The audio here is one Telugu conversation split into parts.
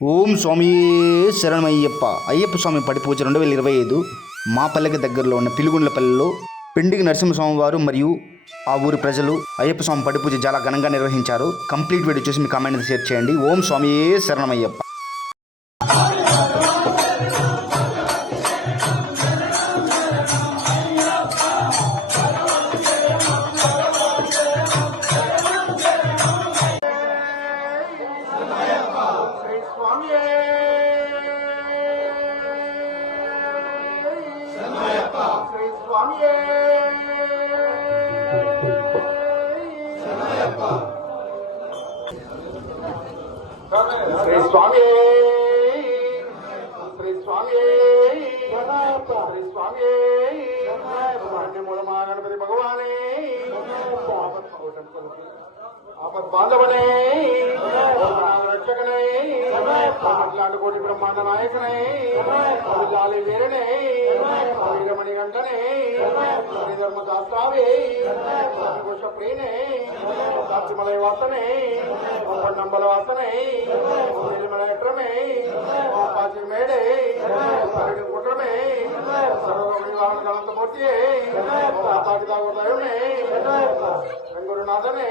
ఓం స్వామి శరణమయ్యప్ప. అయ్యప్ప స్వామి పడి పూజ రెండు వేల ఇరవై ఐదు మా పల్లెకి దగ్గరలో ఉన్న పిలుగుండ్లపల్లిలో పెండిగి నరసింహస్వామి వారు మరియు ఆ ఊరి ప్రజలు అయ్యప్ప స్వామి పడి పూజ చాలా ఘనంగా నిర్వహించారు. కంప్లీట్ వీడియో చూసి మీ కామెంట్ షేర్ చేయండి. ఓం స్వామి శరణమయ్యప్ప. ஸ்ரீ சுவாமியே. ஸ்ரீ சுவாமியே. ஸ்ரீ சுவாமியே. ஸ்ரீ சுவாமியே மூலமாக கணபதி பகவானே. ஆபத் பாந்தவனே అట్లాంటి కోటి బ్రహ్మాండ నాయకునే జాలి వీరనే వీరమణి గంటనే ధర్మ దాస్తావే పుష్ప ప్రియనే. సాక్షిమలయ వాసనే. నంబల వాసనే. నిర్మల ఎట్రమే పాచి మేడే. పన్నెండు కుట్రమే. సర్వమూర్తియే తాకి తాగుతాయునే గురునాథనే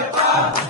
Epa!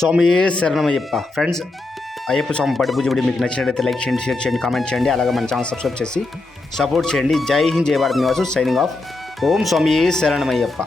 స్వామియే శరణమయ్యప్ప. ఫ్రెండ్స్ అయ్యప్ప స్వామి పడి పూజ మీకు నచ్చినట్లయితే లైక్ చేయండి షేర్ చేయండి కామెంట్ చేయండి అలాగే మన ఛానల్ సబ్స్క్రైబ్ చేసి సపోర్ట్ చేయండి. జై హింద్ జై భారత్ నివాసు సైనింగ్ ఆఫ్ ఓం స్వామియే శరణమయ్యప్ప.